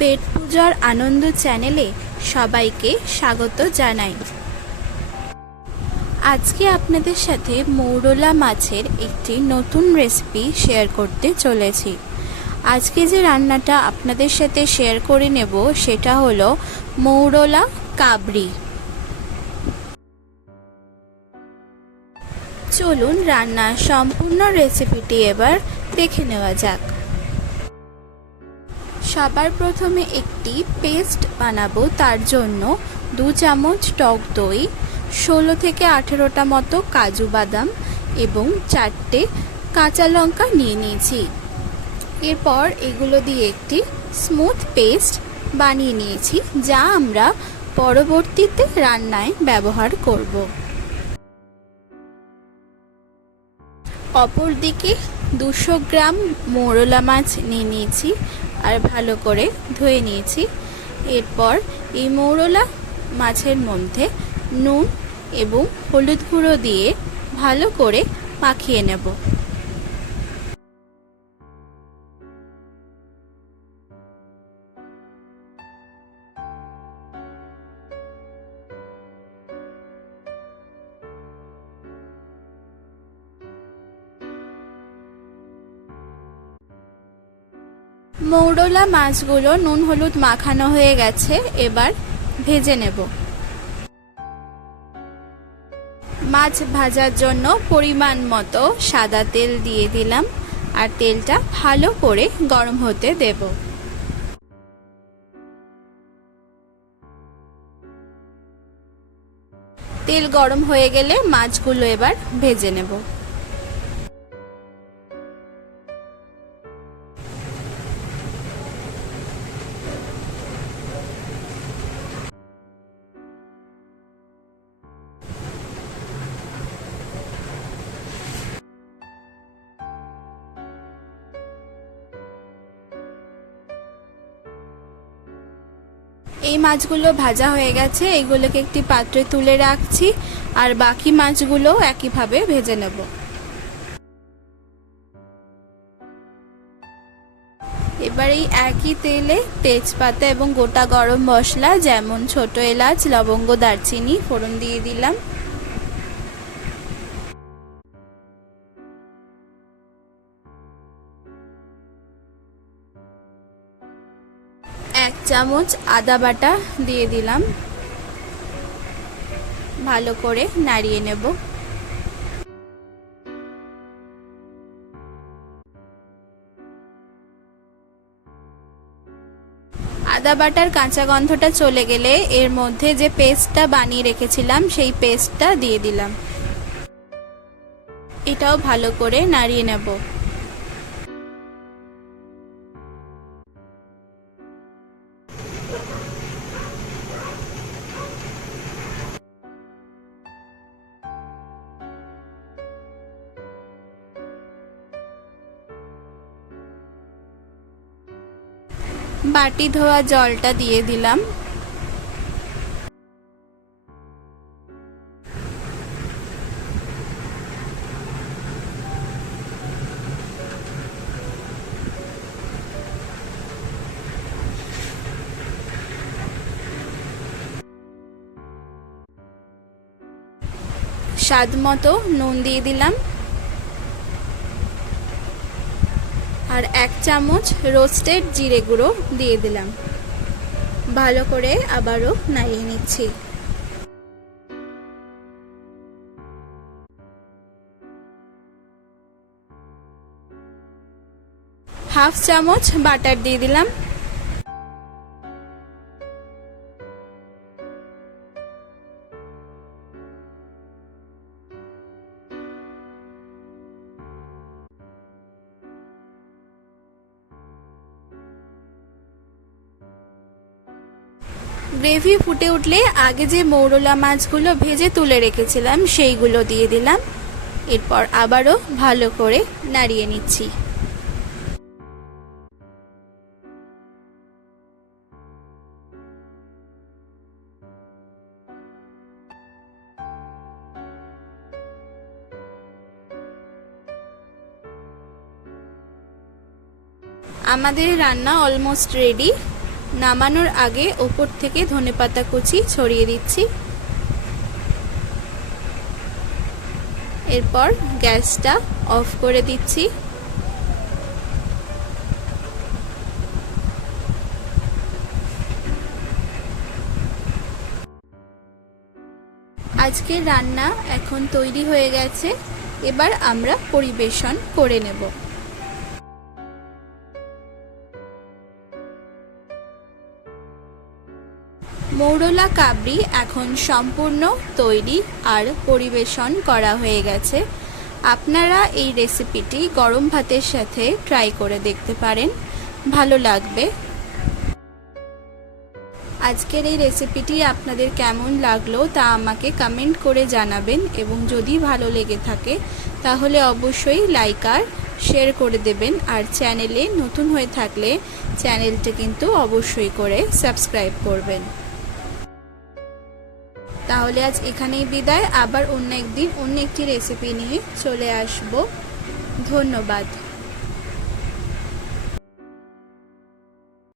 পেট পূজার আনন্দ চ্যানেলে সবাইকে স্বাগত জানাই। আজকে আপনাদের সাথে মৌরলা মাছের একটি নতুন রেসিপি শেয়ার করতে চলেছি। আজকে যে রান্নাটা আপনাদের সাথে শেয়ার করে নেব সেটা হলো মৌরলা কাবরি। চলুন রান্নার সম্পূর্ণ রেসিপিটি এবার দেখে নেওয়া যাক। সবার প্রথমে একটি পেস্ট বানাবো। তার জন্য 2 চামচ টক দই, 16 থেকে 18টা মতো কাজু বাদাম এবং 4টে কাঁচা লঙ্কা নিয়ে নিয়েছি। এরপর এগুলো দিয়ে একটি স্মুথ পেস্ট বানিয়ে নিয়েছি, যা আমরা পরবর্তীতে রান্নায় ব্যবহার করব। অপরদিকে 200 গ্রাম মৌরলা মাছ নিয়ে নিয়েছি আর ভালো করে ধুয়ে নিয়েছি। এরপর এই মৌরলা মাছের মধ্যে নুন এবং হলুদ গুঁড়ো দিয়ে ভালো করে মাখিয়ে নেব। মৌরলা মাছগুলো নুন হলুদ মাখানো হয়ে গেছে, এবার ভেজে নেব। মাছ ভাজার জন্য পরিমাণ মতো সাদা তেল দিয়ে দিলাম আর তেলটা ভালো করে গরম হতে দেব। তেল গরম হয়ে গেলে মাছগুলো এবার ভেজে নেব। এই মাছগুলো ভাজা হয়ে গেছে, এগুলোকে একটি পাত্রে তুলে রাখছি আর বাকি মাছগুলো একইভাবে ভেজে নেব। এবার এই একই তেলে তেজপাতা এবং গোটা গরম মশলা যেমন ছোট এলাচ, লবঙ্গ, দারচিনি ফোড়ন দিয়ে দিলাম। এক চামচ আদা বাটা দিয়ে দিলাম, ভালো করে নাড়িয়ে নেব। আদা বাটার কাঁচা গন্ধটা চলে গেলে এর মধ্যে যে পেস্টটা বানিয়ে রেখেছিলাম সেই পেস্টটা দিয়ে দিলাম। এটাও ভালো করে নাড়িয়ে নেব। বাটি ধোয়া জলটা দিয়ে দিলাম। স্বাদ মতো নুন দিয়ে দিলাম আর 1 চামচ রোস্টেড জিরে গুঁড়ো দিয়ে দিলাম। ভালো করে আবারও নাড়িয়ে নিচ্ছি। হাফ চামচ বাটার দিয়ে দিলাম। গ্রেভি ফুটে উঠলে আগে যে মৌরলা মাছগুলো ভেজে তুলে রেখেছিলাম সেইগুলো দিয়ে দিলাম। এরপর আবারও ভালো করে নাড়িয়ে নিচ্ছি। আমাদের রান্না অলমোস্ট রেডি। নামানোর আগে ওপর থেকে ধনেপাতা কুচি ছড়িয়ে দিচ্ছি। এরপর গ্যাসটা অফ করে দিচ্ছি। আজকের রান্না এখন তৈরি হয়ে গেছে, এবার আমরা পরিবেশন করে নেব। মৌরলা কাবলি এখন সম্পূর্ণ তৈরি আর পরিবেশন করা হয়ে গেছে। আপনারা এই রেসিপিটি গরম ভাতের সাথে ট্রাই করে দেখতে পারেন, ভালো লাগবে। আজকের এই রেসিপিটি আপনাদের কেমন লাগলো তা আমাকে কমেন্ট করে জানাবেন, এবং যদি ভালো লেগে থাকে তাহলে অবশ্যই লাইক আর শেয়ার করে দেবেন। আর চ্যানেলে নতুন হয়ে থাকলে চ্যানেলটি কিন্তু অবশ্যই করে সাবস্ক্রাইব করবেন। তাহলে আজ এখানেই বিদায়, আবার অন্য একদিন অন্য একটি রেসিপি নিয়ে চলে আসব। ধন্যবাদ।